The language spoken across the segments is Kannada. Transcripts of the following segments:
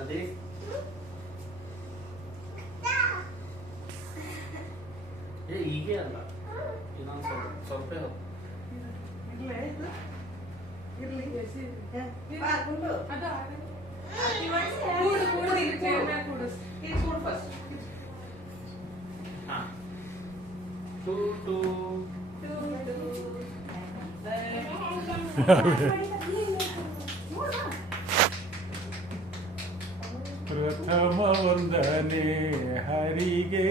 ಅದೇ ಹೀಗೆ ಅಲ್ಲ, ಇನ್ನೊಂದು ಸ್ವಲ್ಪ ಪ್ರಥಮ ವಂದನೆ ಹರಿಗೆ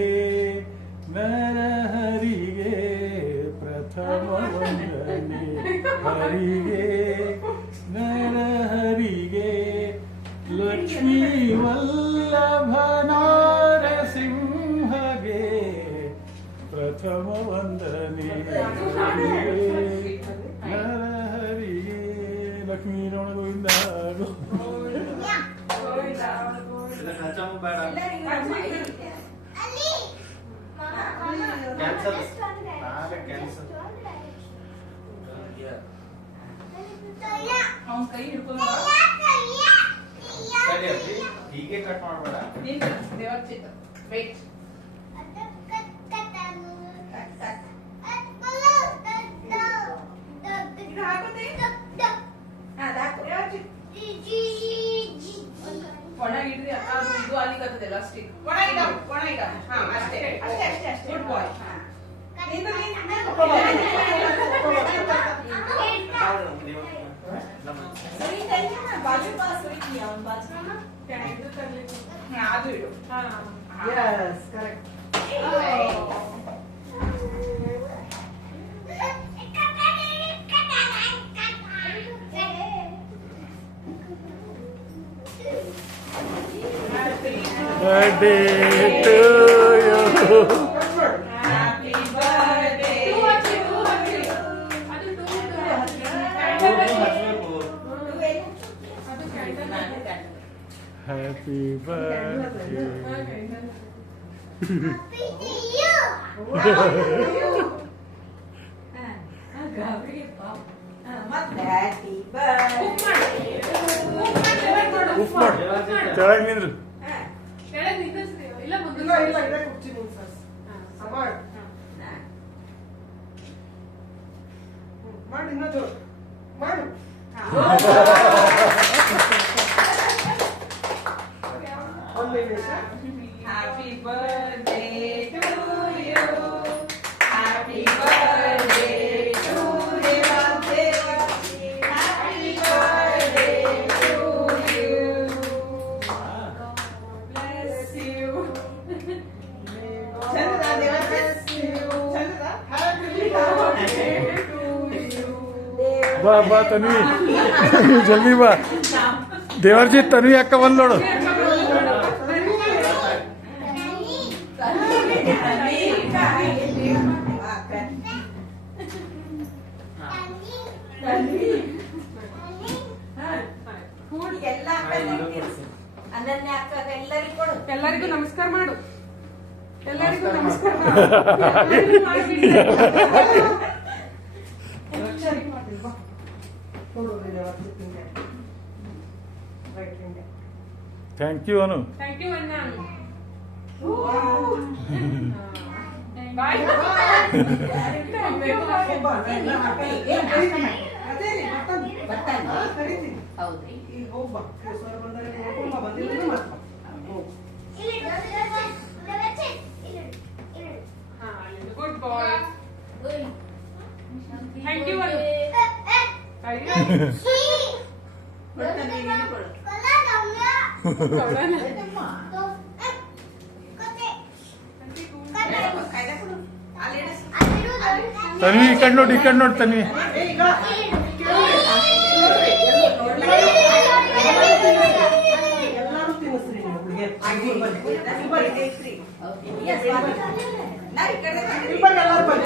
ನರಹರಿಗೆ, ಪ್ರಥಮ ವಂದನೆ ಹರಿಗೆ ನರಹರಿಗೆ, ಲಕ್ಷ್ಮೀ ವಲ್ಲಭ ನಾರಸಿಂಹಗೆ ಪ್ರಥಮ ವಂದನೆ ಹರಿಗೆ ನರಹರಿಗೆ. ಲಕ್ಷ್ಮೀ ರಮಣ ಗೋವಿಂದ ಹೀಗೆ ಕಟ್ ಮಾಡಬೇಡ. ಒಣಗಿಡ್ರಿ ಅಕ್ಕ, ಅದು ಇದು ಅಲ್ಲಿಗತ್ತದೆ ಲಾಸ್ಟಿಗೆ. ಒಣಗಿಡ ಒಣಗಿಡ. ಹಾ ಅಷ್ಟೇ ಅಷ್ಟೇ ಅಷ್ಟೇ ಅಷ್ಟೇ. ಗುಡ್ ಬಾಯ್. ಅದು ಇಡು. Yes, correct. birthday to you. Happy birthday to you. Happy birthday. ಉಫ್ ಮಾಡು, ಕೆಳಗೆ ನಿಂದ್ರು. ಇಲ್ಲ ಇಲ್ಲ ಕುರ್ಚಿ ನಿಲ್ಸಸ್. ಮಾಡು ಮಾಡು, ಇನ್ನೂ ಜೋರು ಮಾಡು. ಒಂದು ನಿಮಿಷ. Happy birthday to you. Happy birthday to Devadeva. Happy birthday to you. Bless you. ಚಂದದ ದೇವ bless you. ಚಂದದ happy birthday to you. ಬಾ ಬಾ ತನ್ವಿ, ಜಲ್ದಿ ಬಾ. ದೇವರ್ಜಿ ತನ್ವಿ ಅಕ್ಕ ಬಂದ್ ನೋಡು. ಎಲ್ಲರಿಗೂ ನಮಸ್ಕಾರ ಮಾಡು. ಎಲ್ಲರಿಗೂ ನಮಸ್ಕಾರ thank you Anu. Thank you ಅಣ್ಣ. ಬಾಯ್. ಈಗ ಹೋಗ್ಬಾ, ಸರ್ ಬಂದರೆ ನೋಡ್ಕೊಂಬ, ಬಂದಿದ್ರೆ ಮಾಡ್ಕೊ. Good bye. Thank you Anu. Tanvi ಈ ಕಡೆ ನೋಡಿ, ಈ ಕಡೆ ನೋಡಿ ತನ್ವಿ. ಎಲ್ಲರೂ ತಿನ್ನಿಸ್ರಿ ನೀವು ಹುಡುಗಿಯರು. ಎಲ್ಲರೂ ಬನ್ನಿ.